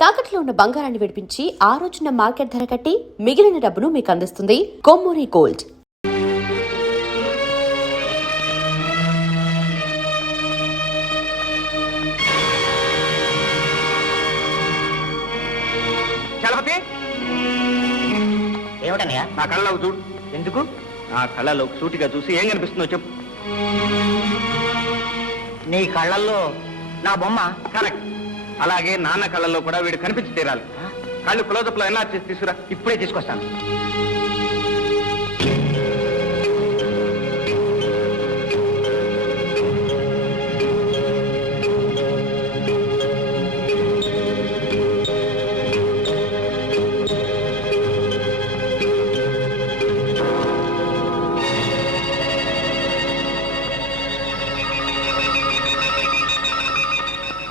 తాకట్లో ఉన్న బంగారాన్ని విడిపించి ఆ రోజున మార్కెట్ ధర కట్టి మిగిలిన డబ్బును మీకు అందిస్తుంది కొమ్మూరి గోల్డ్. చలపతి, ఏమిటన్నయ్య? నా కళ్ళలోకి చూడు. ఎందుకు? నా కళ్ళలోకి సూటిగా చూసి ఏం కనిపిస్తుందో చెప్పు. నీ కళ్ళల్లో నా బొమ్మ. కరెక్ట్. అలాగే నాన్న కళ్ళల్లో కూడా వీడు కనిపించి తీరాలి. కళ్ళు క్లోజప్ లో ఎలా చేసి తీసుకురా. ఇప్పుడే తీసుకొస్తాను.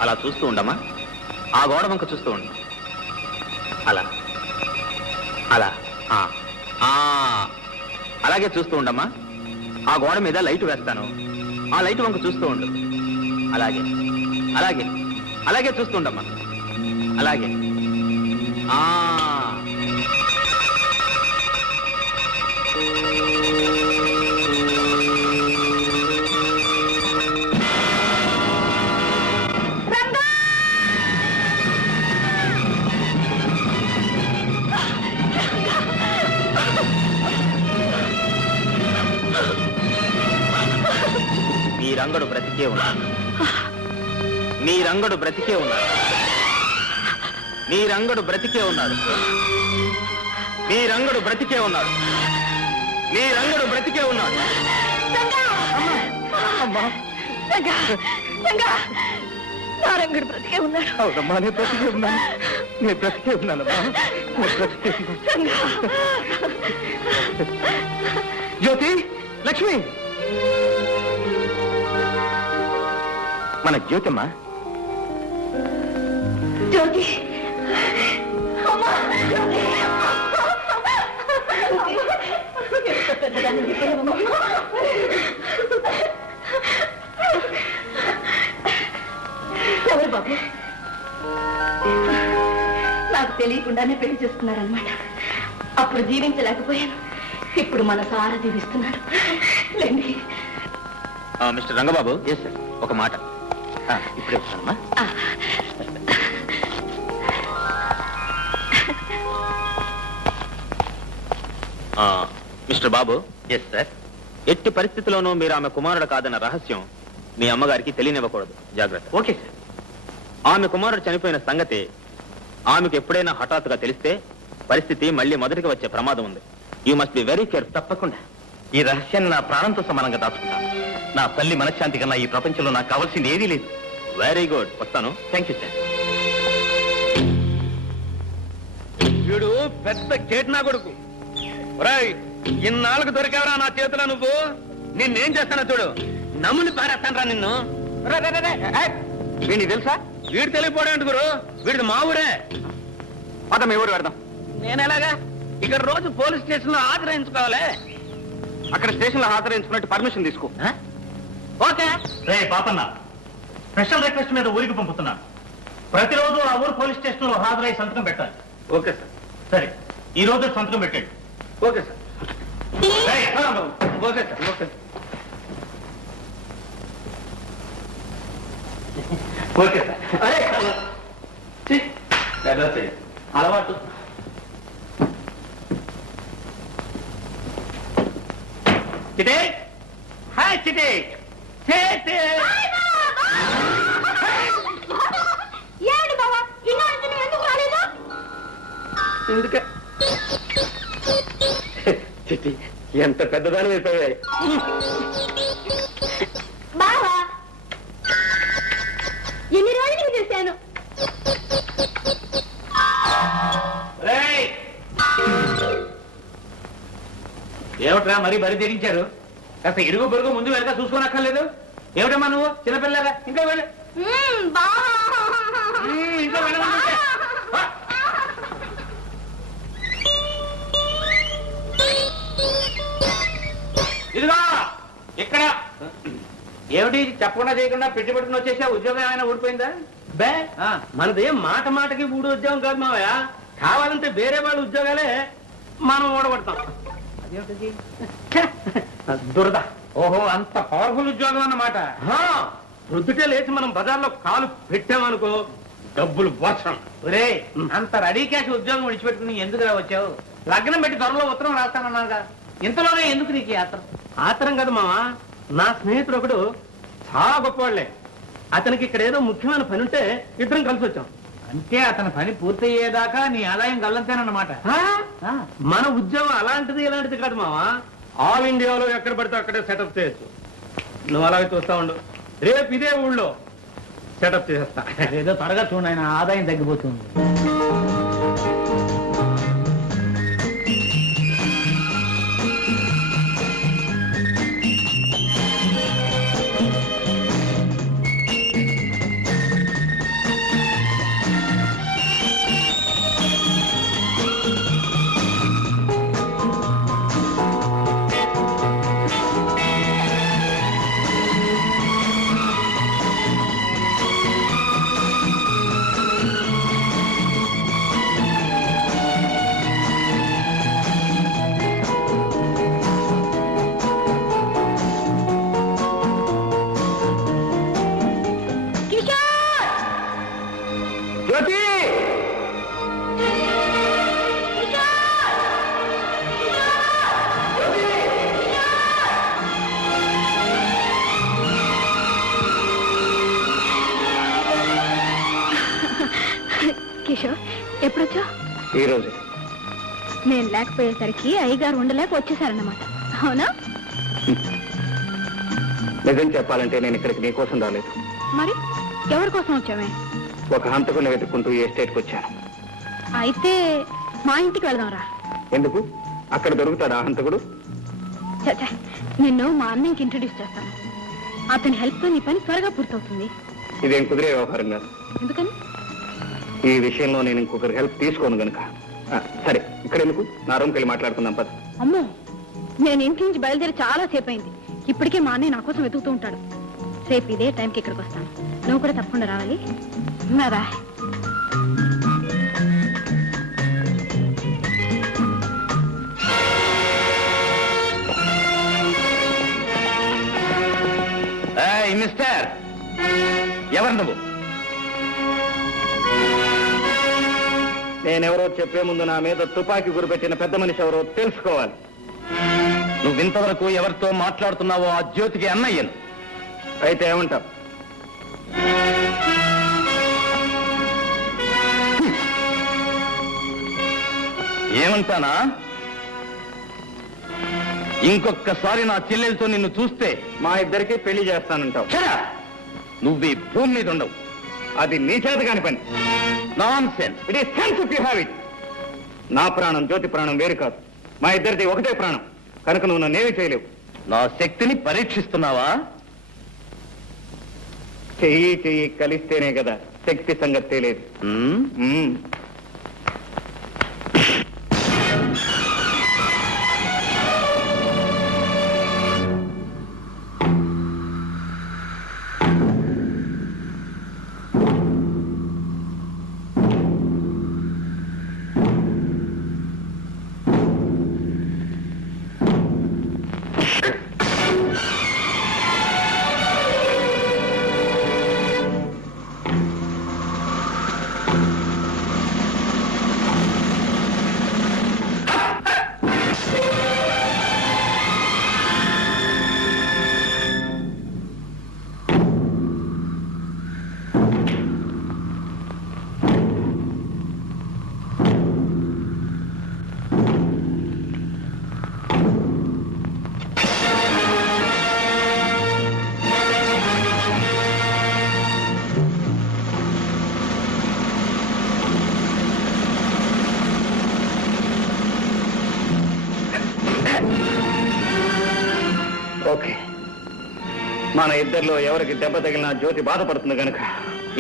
అలా చూస్తూ ఉండమ్మా. ఆ గోడ వంక చూస్తూ ఉండు. అలా అలా అలాగే చూస్తూ ఉండమ్మా. ఆ గోడ మీద లైట్ వేస్తాను. ఆ లైట్ వంక చూస్తూ ఉండు. అలాగే అలాగే అలాగే చూస్తూ ఉండమ్మా. అలాగే మీ రంగడు బ్రతికే ఉన్నాడు. మీ రంగడు బ్రతికే ఉన్నాడు. మీ రంగడు బ్రతికే ఉన్నాడు. మీ రంగడు బ్రతికే ఉన్నాడు. మీ రంగడు బ్రతికే ఉన్నాడు. రంగుడు బ్రతికే ఉన్నాడు. అవునమ్మా, నేను బ్రతికే ఉన్నాను. నేను బ్రతికే ఉన్నానమ్మా. జ్యోతి, లక్ష్మి, మన జ్యోతమ్మా. జ్యోతి, అమ్మా, జ్యోతి. ఎవరు బాబు? నాకు తెలియకుండానే పెళ్లి చేసుకున్నారనమాట. అప్పుడు జీవించలేకపోయాను. ఇప్పుడు మన సారా జీవిస్తున్నాడు. లేండి. మిస్టర్ రంగబాబు. Yes sir. ఒక మాట. ఇప్పుడే వస్తానమ్మా. మిస్టర్ బాబు. Yes sir. ఎట్టి పరిస్థితిలోనూ మీరు ఆమె కుమారుడు కాదన్న రహస్యం మీ అమ్మగారికి తెలియనివ్వకూడదు. జాగ్రత్త. Okay sir. ఆమె కుమారుడు చనిపోయిన సంగతి ఆమెకు ఎప్పుడైనా హఠాత్తుగా తెలిస్తే పరిస్థితి మళ్ళీ మొదటికి వచ్చే ప్రమాదం ఉంది. You must be very careful. తప్పకుండా ఈ రహస్యాన్ని నా ప్రాణంతో సమానంగా దాచుకుంటాను. నా తల్లి మనశ్శాంతి కన్నా ఈ ప్రపంచంలో నాకు కావాల్సింది ఏదీ లేదు. Very good. వస్తాను. Thank you sir. వీడు పెద్ద కేట్నా కొడుకు. రాయ్, ఇన్నాళ్ళకు దొరికావరా నా చేతిలో నువ్వు. నిన్నేం చేస్తానో చూడు. నమ్ముని పారేస్తాను రా నిన్ను. వీడిని తెలుసా? వీడు తెలియపోవడం గురు. వీడిది మా ఊరే. పదం ఎవరు పెడదాం. నేనెలాగా ఇక్కడ రోజు పోలీస్ స్టేషన్ లో హాజరాయించుకోవాలి. అక్కడ స్టేషన్ లో హాజరించుకున్నట్టు పర్మిషన్ తీసుకో. ఓకే. రే పాపన్న, స్పెషల్ రిక్వెస్ట్ మీద ఊరికి పంపుతున్నా. ప్రతిరోజు ఆ ఊరు పోలీస్ స్టేషన్ లో హాజరై సంతకం పెట్టాలి. Okay sir. సరే, ఈ రోజు సంతకం పెట్టండి. Okay sir. Okay sir. Okay okay sir. అలవాటు. చిటే, హాయ్ చిటే. ఏమిటి బాబా, ఇన్నాళ్ళు నువ్వు ఎందుకు రాలేదు? ఎందుకే చిట్టి, ఎంత పెద్దదాని అయిపోయాయి. బావా, ఎన్ని రోజులు చేశాను. ఏమిట్రా మరీ బరి తెగించారు? కాస్త ఇరుగు పొరుగు ముందు వెనక చూసుకోనక్కర్లేదు. ఏమిటమ్మా నువ్వు చిన్నపిల్లగా? ఇంకా వెళ్ళు. ఇంకా వెళ్ళమంటే ఇదిగో ఇక్కడ ఏమిటి చెప్పకుండా చేయకుండా పెట్టి పెట్టుకుని వచ్చేసా? ఉద్యోగం ఏమైనా ఊడిపోయిందా? బే మనదేం మాట మాటకి ఊడు ఉద్యోగం కాదు మావయ్య, కావాలంటే వేరే వాళ్ళ ఉద్యోగాలే మనం ఓడగొడతాం. దురద. ఓహో, అంత పవర్ఫుల్ ఉద్యోగం అన్నమాట. ప్రొద్దుటే లేచి మనం బజార్లో కాలు పెట్టామనుకో డబ్బులు వర్షం. ఒరే, అంత రెడీ క్యాష్ ఉద్యోగం విడిచిపెట్టుకుని ఎందుకు వచ్చావు? లగ్నం పెట్టి త్వరలో ఉత్తరం రాస్తానన్నాగా, ఇంతలోనే ఎందుకు నీకు ఆత్రం? ఆత్రం కదా మావా, నా స్నేహితుడు ఒకడు చాలా గొప్పవాళ్లే. అతనికి ఇక్కడ ఏదో ముఖ్యమైన పని ఉంటే ఇద్దరం కలిసి వచ్చాం. అంటే అతని పని పూర్తయ్యేదాకా నీ ఆదాయం గల్లంతేనన్నమాట. మన ఉద్యోగం అలాంటిది ఇలాంటిది కాదు మావా, ఆల్ ఇండియాలో ఎక్కడ పడితే అక్కడే సెటప్ చేయొచ్చు. నువ్వు అలాగే చూస్తా ఉండు, రేపు ఇదే ఊళ్ళో సెటప్ చేసేస్తా. ఏదో త్వరగా చూడండి, ఆయన ఆదాయం తగ్గిపోతుంది. జ్యోతి, కిషోర్, ఎప్పుడొచ్చా? ఈ రోజు నేను లేకపోయేసరికి అయ్యగారు ఉండలేక వచ్చేసారన్నమాట, అవునా? నిజం చెప్పాలంటే నేను ఇక్కడికి నీకోసం రాలేదు. మరి ఎవరి కోసం వచ్చామే? ఒక హంతకుని వెతుక్కుంటూ ఈ ఎస్టేట్కి వచ్చాను. అయితే మా ఇంటికి వెళ్దాంరా. ఎందుకు? అక్కడ దొరుకుతాడా హంతకుడు? చచ్చా, నిన్ను మా అన్నయ్యకి ఇంట్రడ్యూస్ చేస్తాను. అతని హెల్ప్ తో నీ పని త్వరగా పూర్తవుతుంది. ఇదేం కుదిరే వ్యవహారం కాదు. ఎందుకని? ఈ విషయంలో నేను ఇంకొకరి హెల్ప్ తీసుకోను గనుక. సరే, ఇక్కడ ఎందుకు, నా రూమ్కి వెళ్ళి మాట్లాడుకుందాం పద. అమ్మో, నేను ఇంటి నుంచి బయలుదేరి చాలా సేపు అయింది. ఇప్పటికే మా అన్నయ్య నా కోసం వెతుకుతూ ఉంటాడు. రేపు ఇదే టైంకి ఇక్కడికి వస్తాను. నువ్వు కూడా తప్పకుండా రావాలి. రా. మిస్టర్, ఎవరు నువ్వు? నేనెవరో చెప్పే ముందు నా మీద తుపాకీ గురిపెట్టిన పెద్ద మనిషి ఎవరో తెలుసుకోవాలి. నువ్వు ఇంతవరకు ఎవరితో మాట్లాడుతున్నావో ఆ జ్యోతికి అన్నయ్యను. అయితే ఏమంటావు? ఏమంటానా? ఇంకొక్కసారి నా చెల్లెలతో నిన్ను చూస్తే మా ఇద్దరికి పెళ్లి చేస్తానంటావు. నువ్వు ఈ భూమి మీద ఉండవు. అది నీ చేత కాని పని. Non sense. It is sense if you have it. నా ప్రాణం జ్యోతి ప్రాణం వేరు కాదు. మా ఇద్దరిది ఒకటే ప్రాణం. కనుక నువ్వు నన్నేమీ చేయలేవు. నా శక్తిని పరీక్షిస్తున్నావా? చెయ్యి చెయ్యి కలిస్తేనే కదా శక్తి సంగతి తెలియదు. ఓకే, మన ఇద్దరిలో ఎవరికి దెబ్బ తగిలినా జ్యోతి బాధపడుతుంది కనుక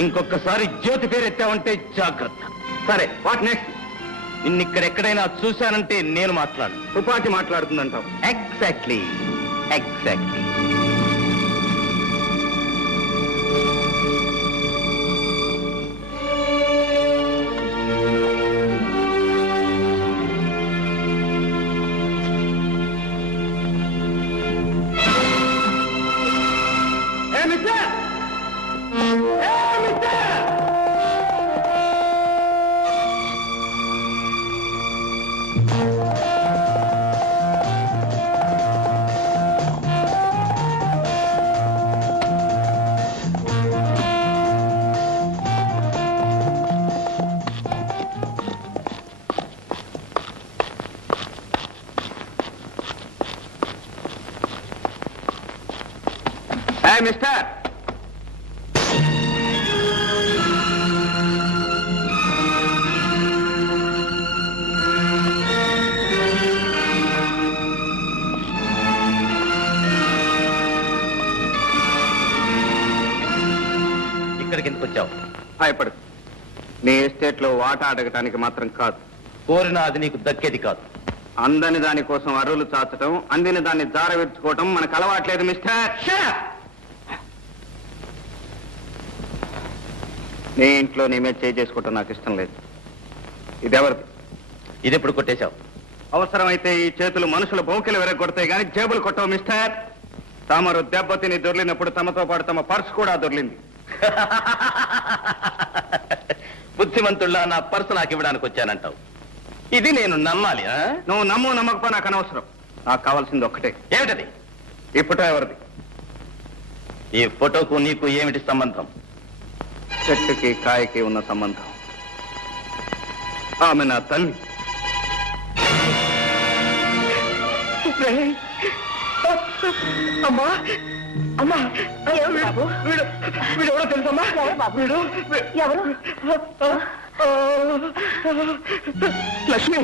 ఇంకొకసారి జ్యోతి పేరు ఎత్తావంటే జాగ్రత్త. సరే, వాట్ నెక్స్ట్? ఇన్నిక్కడెక్కడైనా చూశానంటే నేను మాట్లాడు. తుపాకి మాట్లాడుతుందంటావు? Exactly, exactly. మిస్టర్ ఇక్కడికి ఎందుకు వచ్చావు? భయపడు. నీ ఎస్టేట్ లో వాటా అడగటానికి మాత్రం కాదు. కోరిన అది నీకు దక్కేది కాదు. అందని దాని కోసం అర్రులు చాచటం, అందిన దాన్ని జారవిడ్చుకోవటం మనకు అలవాట్లేదు మిస్టర్. నీ ఇంట్లో నీ మీద చేసుకోవటం నాకు ఇష్టం లేదు. ఇదెవరిది? ఇది ఎప్పుడు కొట్టేశావు? అవసరమైతే ఈ చేతులు మనుషుల బొంకెలు విరగొడతాయి కానీ జేబులు కొట్టవు మిస్టర్. తమరు దెబ్బతిని దొర్లినప్పుడు తమతో పాటు తమ పర్స్ కూడా దొర్లింది. బుద్ధిమంతుల్లా నా పర్సు నాకు ఇవ్వడానికి వచ్చానంటావు. ఇది నేను నమ్మాలి? నువ్వు నమ్మకపో నాకు అనవసరం. నాకు కావాల్సింది ఒక్కటే. ఏమిటది? ఈ ఫోటో ఎవరిది? ఈ ఫోటోకు నీకు ఏమిటి సంబంధం? చెట్టుకి కాయకి ఉన్న సంబంధం. ఆమె నా తల్లి. అమ్మా అమ్మా వీడు ఎవరో తెలుసమ్మా? వీడు ఎవరు? లక్ష్మి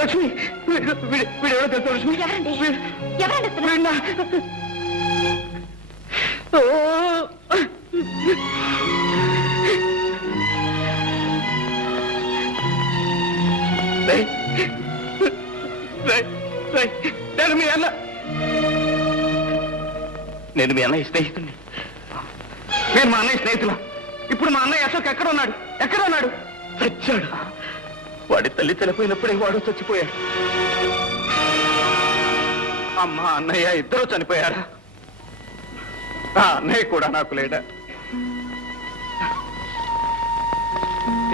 లక్ష్మి వీడు ఎవరో తెలుసా లక్ష్మి? వీడినా? నేను మీ అన్న నేను మీ అన్నయ్య స్నేహితుడిని. నేను మా అన్నయ్య స్నేహితుల. ఇప్పుడు మా అన్నయ్య అశోక్ ఎక్కడ ఉన్నాడు? చచ్చాడు. వాడి తల్లి చనిపోయినప్పుడే వాడు చచ్చిపోయాడు. అమ్మ అన్నయ్య ఇద్దరు చనిపోయారా? ఆ అన్నయ్య కూడా నాకు లేడా?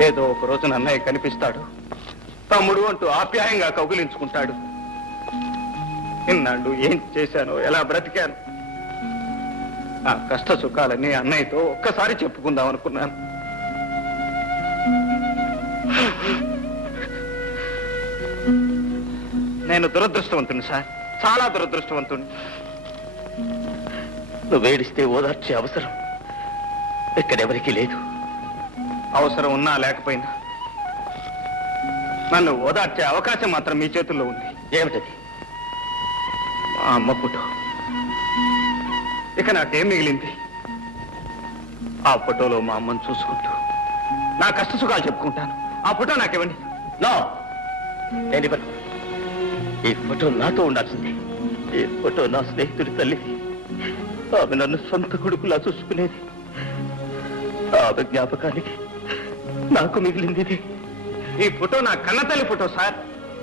ఏదో ఒక రోజున అన్నయ్య కనిపిస్తాడు. తమ్ముడు అంటూ ఆప్యాయంగా కౌగిలించుకుంటాడు. ఇన్నాళ్ళు ఏం చేశానో, ఎలా బ్రతికాను, ఆ కష్ట సుఖాలన్నీ అన్నయ్యతో ఒక్కసారి చెప్పుకుందాం అనుకున్నాను. నేను దురదృష్టవంతుని సార్, చాలా దురదృష్టవంతుని. నువ్వు ఏడిస్తే ఓదార్చే అవసరం ఇక్కడెవరికీ లేదు. అవసరం ఉన్నా లేకపోయినా నన్ను ఓదార్చే అవకాశం మాత్రం మీ చేతుల్లో ఉంది. ఏమిటది? మా అమ్మ ఫోటో. ఇక నాకేం మిగిలింది? ఆ ఫోటోలో మా అమ్మను చూసుకుంటూ నా కష్ట సుఖాలు చెప్పుకుంటాను. ఆ ఫోటో నాకివ్వండి. నో, నేను ఇవ్వను. ఈ ఫోటో నాతో ఉండాల్సింది. ఈ ఫోటో నా స్నేహితుడి తల్లిది. ఆమె నన్ను సొంత కొడుకులా చూసుకునేది. ఆమె జ్ఞాపకానికి నాకు మిగిలింది ఇది. ఈ ఫోటో నా కన్నతల్లి ఫోటో సార్.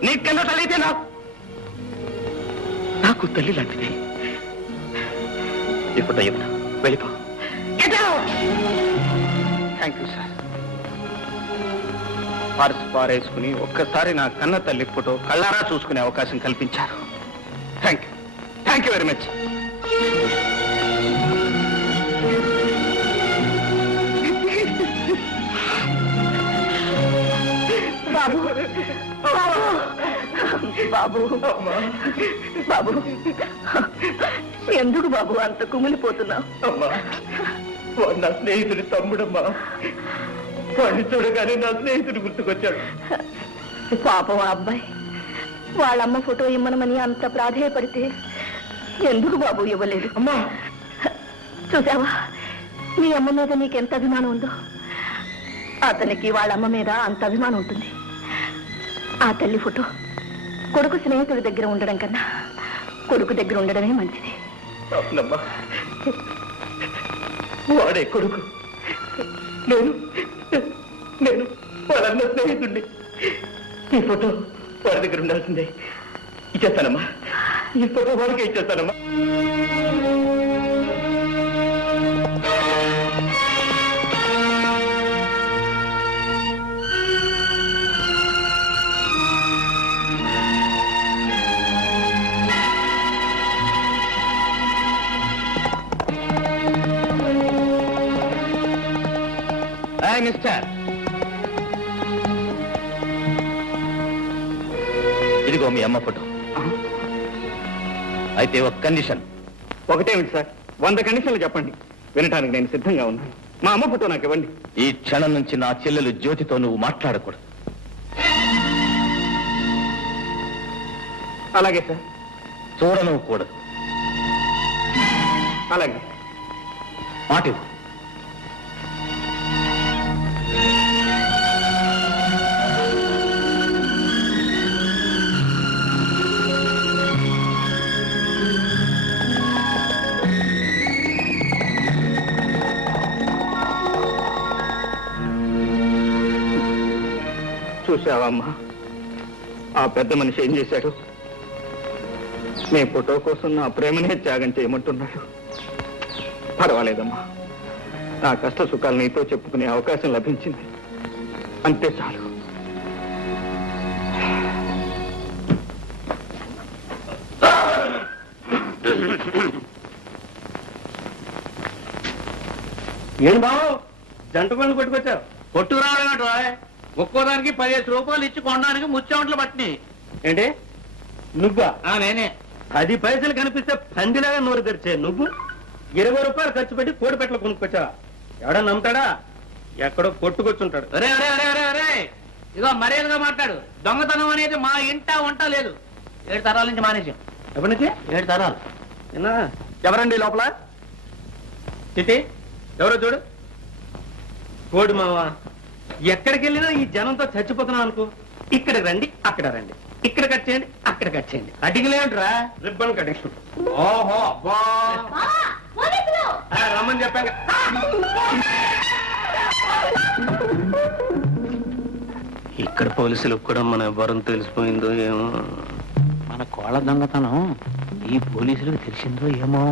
నీ కన్న తల్లి అయితే నాకు తల్లి లాంటిది. ఈ ఫోటో ఇవ్వను. వెళ్ళిపో. Thank you sir. పర్సు పారేసుకుని ఒక్కసారి నా కన్న తల్లి ఫోటో కళ్ళారా చూసుకునే అవకాశం కల్పించారు. Thank you very much. బాబు బాబు బాబు ఎందుకు బాబు అంత కుమిలిపోతున్నావు? అమ్మా, వాడు నా స్నేహితుడి తమ్ముడమ్మా. వాడిని చూడగానే నా స్నేహితుడు గుర్తుకొచ్చాడు. పాపం ఆ అబ్బాయి వాళ్ళమ్మ ఫోటో ఇమ్మనమని అంత ప్రాధేయపడితే ఎందుకు బాబు ఇవ్వలేదు? అమ్మా చూసావా మీ అమ్మ మీద నీకెంత అభిమానం ఉందో, అతనికి వాళ్ళమ్మ మీద అంత అభిమానం ఉంటుంది. ఆ తల్లి ఫోటో కొడుకు స్నేహితుడి దగ్గర ఉండడం కన్నా కొడుకు దగ్గర ఉండడమే మంచిది. అవునమ్మా, వాడే కొడుకు. నేను వాళ్ళన్న స్నేహితుడిని. ఈ ఫోటో వాడి దగ్గర ఉండాల్సిందే. ఇచ్చేస్తానమ్మా. ఈ ఫోటో వాడికే ఇచ్చేస్తానమ్మా. మిస్టర్, ఇదిగో మీ అమ్మ ఫోటో. అయితే ఒక కండిషన్. ఒకటేమిటి సార్? 100 కండిషన్లు చెప్పండి, వినటానికి నేను సిద్ధంగా ఉన్నాను. మా అమ్మ ఫోటో నాకు ఇవ్వండి. ఈ క్షణం నుంచి నా చెల్లెలు జ్యోతితో నువ్వు మాట్లాడకూడదు. అలాగే సార్. చూడను కూడదు. అలాగే. మాట ఇవ్వు. చూసావమ్మా, ఆ పెద్ద మనిషి ఏం చేశాడు? నీ ఫోటో కోసం నా ప్రేమనే త్యాగం చేయమంటున్నాడు. పర్వాలేదమ్మా, నా కష్ట సుఖాలు నీతో చెప్పుకునే అవకాశం లభించింది, అంతే చాలు. ఏం బాబు జంట పనులు కొట్టుకొచ్చావు? కొట్టుకు రావడం ఒక్కోదానికి 15 రూపాయలు ఇచ్చి కొనడానికి ముచ్చామంట్లు పట్టినాయి. ఏంటి నువ్వా? నేనే. 10 పైసలు కనిపిస్తే పందిలాగా నోరు తెరిచే నువ్వు 20 రూపాయలు ఖర్చు పెట్టి కోడి పెట్టలు కొనుక్కొచ్చావా? ఎవడో నమ్ముతాడా? ఎక్కడో కొట్టుకొచ్చుంటాడు. అరే అరే అరే అరే అరే ఇదో మర్యాదగా మాట్లాడు. దొంగతనం అనేది మా ఇంట వంట లేదు. 7 తరాల నుంచి మానేసాం. ఎప్పటి నుంచి? 7 తరాలు. ఎవరండి లోపల? చిట్టి ఎవరో చూడు. కోడి మావా, ఎక్కడికి వెళ్ళినా ఈ జనంతో చచ్చిపోతున్నాం అనుకో. ఇక్కడికి రండి, అక్కడ రండి, ఇక్కడ కట్ చేయండి, అక్కడ కట్ చేయండి. కటింగ్ లేవుట్రా, రిబ్బన్ కటింగ్. ఓహో అబ్బా, రమ్మని చెప్పాక. ఇక్కడ పోలీసులకు కూడా మన ఎవరం తెలిసిపోయిందో ఏమో. మన కోళ్ళ దొంగతనం ఈ పోలీసులకు తెలిసిందో ఏమో.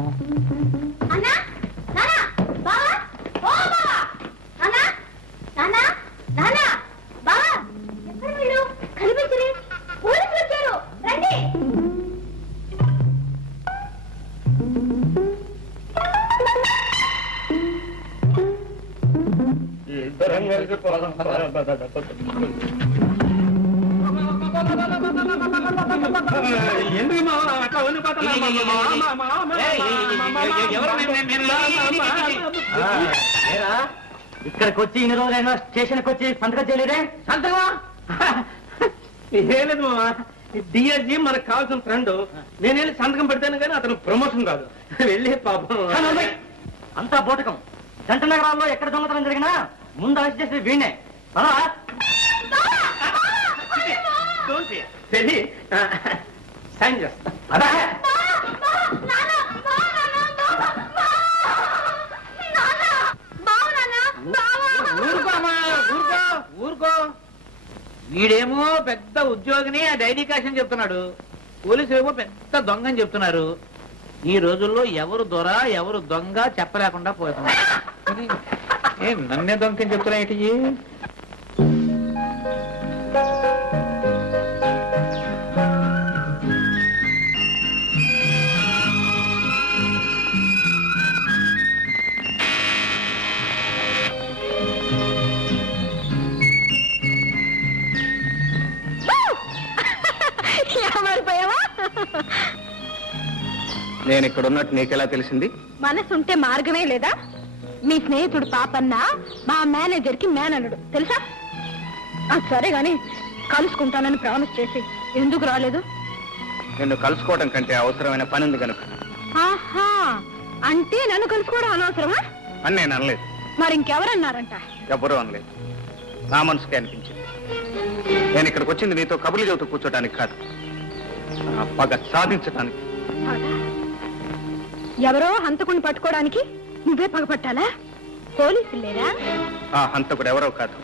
ఇక్కడికి వచ్చి ఇన్ని రోజులైనా స్టేషన్కి వచ్చి సంతకం చేయలేదే? సంతకమా? ఏలేదు మామా, డిఎస్జీ మనకు కావాల్సిన ఫ్రెండ్. నేను వెళ్ళి సంతకం పెడతాను కానీ అతను ప్రమోషన్ కాదు. వెళ్ళి పాపం అంతా బోటకం. జంట నగరాల్లో ఎక్కడ దొంగతనం జరిగినా ముందు అరెస్ట్ చేసి వీణే. వెళ్ళి సైన్ చేస్తా. అదా ఊరుకో. వీడేమో పెద్ద ఉద్యోగిని, ఆ డైరీ కాషన్ చెప్తున్నాడు. పోలీసులు ఏమో పెద్ద దొంగ అని చెప్తున్నారు. ఈ రోజుల్లో ఎవరు దొర ఎవరు దొంగ చెప్పలేకుండా పోతున్నారు. నన్నే దొంగ అని చెప్తున్నా ఏంటి? నేను ఇక్కడ ఉన్నట్టు నీకెలా తెలిసింది? మనసుంటే మార్గమే లేదా? మీ స్నేహితుడు పాపన్న మా మేనేజర్ కి మేనల్లుడు తెలుసా? సరే గాని కలుసుకుంటానని ప్రామిస్ చేసి ఎందుకు రాలేదు? నిన్ను కలుసుకోవడం కంటే అవసరమైన పని ఉంది కనుక. ఆహా, అంటే నన్ను కలుసుకోవడం అనవసరమా అని నేను అనలేదు. మరి ఇంకెవరన్నారంట? ఎవరూ అనలేదు, నా మనసుకే అనిపించింది. నేను ఇక్కడికి వచ్చింది నీతో కబుర్లు చెబుతూ కూర్చోటానికి కాదు, నా పగ సాధించటానికి. ఎవరో హంతకుని పట్టుకోవడానికి నువ్వే పగపట్టాలా? పోలీసులు లేరా? ఆ హంతకుడు ఎవరో కాదు,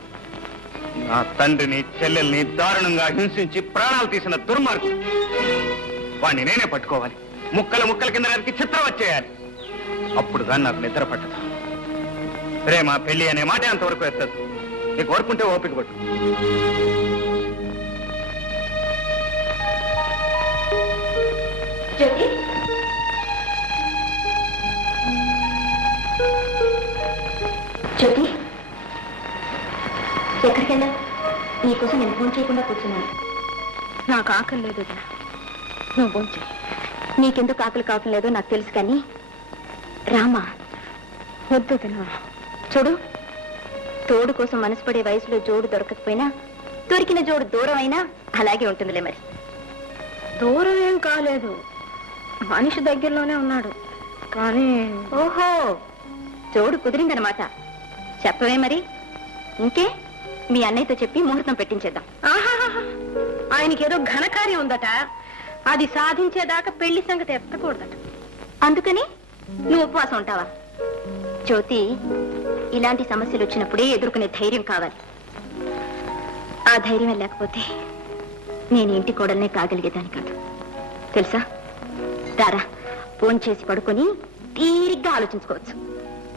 నా తండ్రిని చెల్లెల్ని దారుణంగా హింసించి ప్రాణాలు తీసిన దుర్మార్గుడు. వాణ్ణి నేనే పట్టుకోవాలి, ముక్కల ముక్కల కింద నరికి చిత్రం వచ్చేయాలి. అప్పుడు కానీ నాకు నిద్ర పట్టదు. ప్రేమ పెళ్లి అనే మాట అంతవరకు ఎత్తదు. నీకు ఓర్పుంటే ఓపిక పట్టు. జ్యోతి, ఎక్కడికి వెళ్ళా? నీకోసం నేను ఫోన్ చేయకుండా కూర్చున్నాను. నాకు ఆకలి లేదు వదినా, నువ్వు ఫోన్ చేయి. నీకెందుకు ఆకలి కావటం లేదో నాకు తెలుసు, కానీ రామా వద్దు తిను. చూడు, తోడు కోసం మనసు పడే వయసులో జోడు దొరకకపోయినా దొరికిన జోడు దూరం అయినా అలాగే ఉంటుందిలే. మరి దూరం ఏం కాలేదు, మనిషి దగ్గరలోనే ఉన్నాడు. కానీ ఓహో, జోడు కుదిరిందనమాట. చెప్పవే మరి. ఇంకే మీ అన్నయ్యతో చెప్పి ముహూర్తం పెట్టించేద్దాం. ఆయనకేదో ఘనకార్యం ఉందట, అది సాధించేదాకా పెళ్లి సంగతి ఎత్తకూడదట. అందుకని నువ్వు ఉపవాసం ఉంటావా? జ్యోతి, ఇలాంటి సమస్యలు వచ్చినప్పుడే ఎదుర్కొనే ధైర్యం కావాలి. ఆ ధైర్యం లేకపోతే నేను ఇంటి కోడల్నే కాగలిగేదాన్ని కాదు, తెలుసా? రారా, ఫోన్ చేసి పడుకొని తీరిగ్గా ఆలోచించుకోవచ్చు.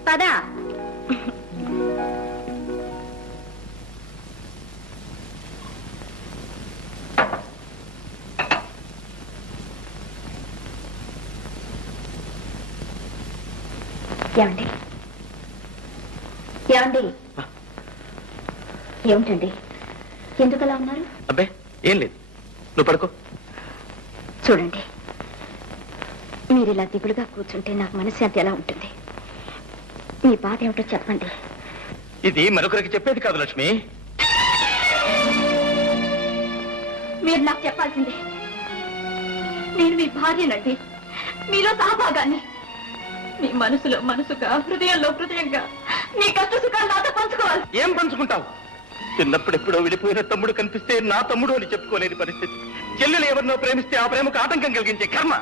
పదా. ఏమండి ఏమండి ఏమిటండి, ఎందుకలా ఉన్నారు? అబ్బే ఏం లేదు, నువ్వు పడుకో. చూడండి, మీరు ఇలా దిగులుగా కూర్చుంటే నాకు మనశ్శాంతి ఎలా ఉంటుంది? మీ బాధ ఏమిటో చెప్పండి. ఇది మరొకరికి చెప్పేది కాదు లక్ష్మి. మీరు నాకు చెప్పాల్సిందే. నేను మీ భార్యనండి, మీలో సహభాగాన్ని. మీ మనసులో మనసుగా, హృదయంలో హృదయంగా మీ కష్ట సుఖాలు నాతో పంచుకోవాలి. ఏం పంచుకుంటావు? చిన్నప్పుడు ఎప్పుడో విడిపోయిన తమ్ముడు కనిపిస్తే నా తమ్ముడు అని చెప్పుకోలేని పరిస్థితి. చెల్లెలు ఎవరినో ప్రేమిస్తే ఆ ప్రేమకు ఆటంకం కలిగించే కర్మ.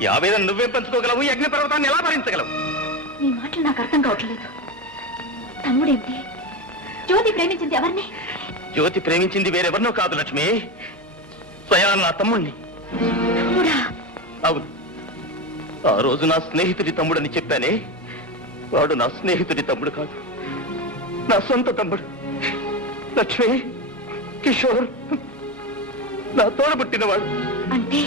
ఈ ఆవేదన నువ్వేం పంచుకోగలవు? ఈ అగ్ని పర్వతాన్ని ఎలా భరించగలవు? మీ మాటలు నాకు అర్థం కావట్లేదు. తమ్ముడేంటి? జ్యోతి ప్రేమించింది ఎవరిని? జ్యోతి ప్రేమించింది వేరెవరినో కాదు లక్ష్మి, స్వయాన నా తమ్ముణ్ణి. తమ్ముడా? అవును, ఆ రోజు నా స్నేహితుడి తమ్ముడని చెప్పానే, వాడు నా స్నేహితుడి తమ్ముడు కాదు, నా సొంత తమ్ముడు. లక్ష్మి, కిషోర్ నా తోడబుట్టినవాడు. అంటే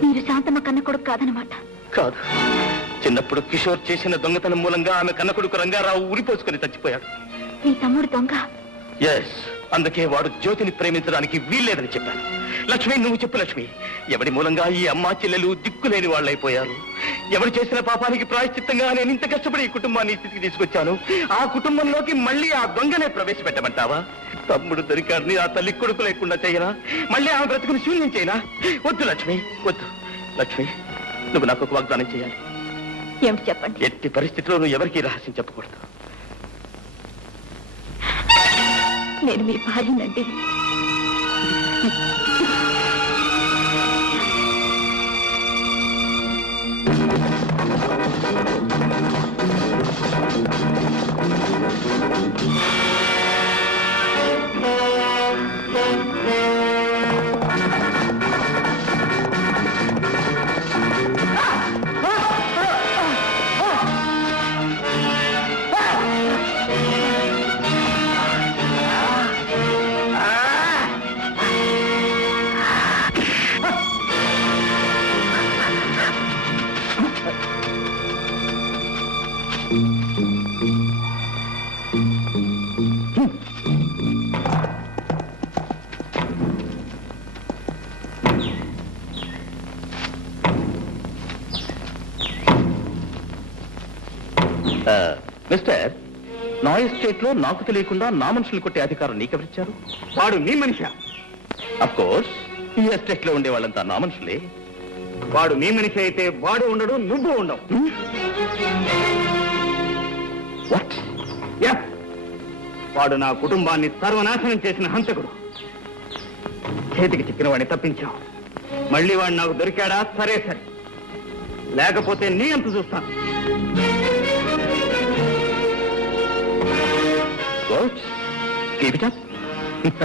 మీరు శాంతమ్మ కన్న కొడుకు కాదనమాట? కాదు, చిన్నప్పుడు కిషోర్ చేసిన దొంగతనం మూలంగా ఆమె కన్న కొడుకు రంగారావు ఉరిపోసుకుని చచ్చిపోయాడు. మీ తమ్ముడు దొంగ? ఎస్, అందుకే వాడు జ్యోతిని ప్రేమించడానికి వీల్లేదని చెప్పాను. లక్ష్మి, నువ్వు చెప్పు లక్ష్మి, ఎవడి మూలంగా ఈ అమ్మా చెల్లెలు దిక్కులేని వాళ్ళైపోయారు? ఎవరు చేసిన పాపానికి ప్రాయశ్చిత్తంగా నేను ఇంత కష్టపడి ఈ కుటుంబాన్ని ఈ స్థితికి తీసుకొచ్చాను. ఆ కుటుంబంలోకి మళ్ళీ ఆ దొంగనే ప్రవేశపెట్టమంటావా? తమ్ముడు దొరికాడిని ఆ తల్లి కొడుకు లేకుండా చేయనా? మళ్ళీ ఆమె బ్రతుకుని శూన్యం చేయనా? వద్దు లక్ష్మి, వద్దు. లక్ష్మి, నువ్వు నాకు ఒక వాగ్దానం చేయాలి. ఏమిటి చెప్పండి. ఎట్టి పరిస్థితిలో నువ్వు ఎవరికీ రహస్యం చెప్పకూడదు. నేను మీ భార్యనండి. మిస్టర్, నా ఎస్టేట్ లో నాకు తెలియకుండా నా మనుషులు కొట్టే అధికారం నీకెవరిచ్చారు? వాడు నీ మనిషా? అఫ్ కోర్స్, ఈ ఎస్టేట్ లో ఉండే వాళ్ళంతా నా మనుషులే. వాడు నీ మనిషి అయితే వాడు ఉండడు, నువ్వు ఉండవు. వాట్? Yes. వాడు నా కుటుంబాన్ని సర్వనాశనం చేసిన హంతకుడు. చేతికి చిక్కిన వాడిని తప్పించావు. మళ్ళీ వాడు నాకు దొరికాడా? సరే సరే, లేకపోతే నీ అంత చూస్తాను. Keep it up.